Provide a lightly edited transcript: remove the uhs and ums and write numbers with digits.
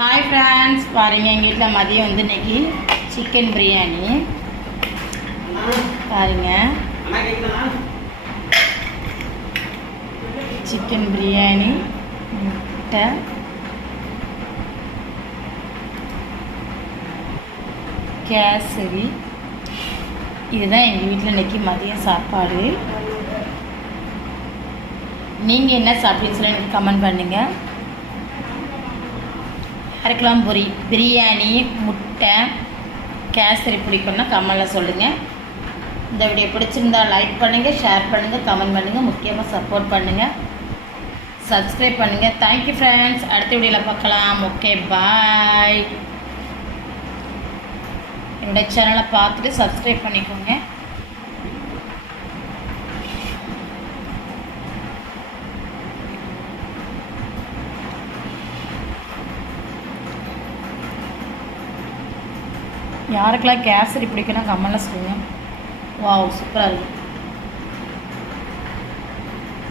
Hi friends, பாருங்கள் எங்கள் வீட்டில் மதியம் வந்து இன்னைக்கு சிக்கன் பிரியாணி. பாருங்கள், சிக்கன் பிரியாணி, முட்டை, கேசரி. இதுதான் எங்கள் வீட்டில் இன்னைக்கு மதியம் சாப்பாடு. நீங்கள் என்ன சாப்பிட்டீங்கன்னு சொல்லி எனக்கு கமெண்ட் பண்ணுங்கள். யாருக்கெல்லாம் பிரியாணி, முட்டை, கேசரி பிடிக்கும்னா கமெண்டில் சொல்லுங்கள். இந்த வீடியோ பிடிச்சிருந்தா லைக் பண்ணுங்கள், ஷேர் பண்ணுங்கள், கமெண்ட் பண்ணுங்கள், முக்கியமாக சப்போர்ட் பண்ணுங்கள், சப்ஸ்கிரைப் பண்ணுங்கள். Thank you friends. அடுத்த வீடியோவில் பார்க்கலாம். ஓகே, பாய். என்னோடய சேனலை பார்த்துட்டு சப்ஸ்கிரைப் பண்ணிக்கோங்க. யாருக்கெல்லாம் கேசரி பிடிக்குன்னா கமெண்டில் சொல்லுங்கள். வாவ், சூப்பராக இருக்குது.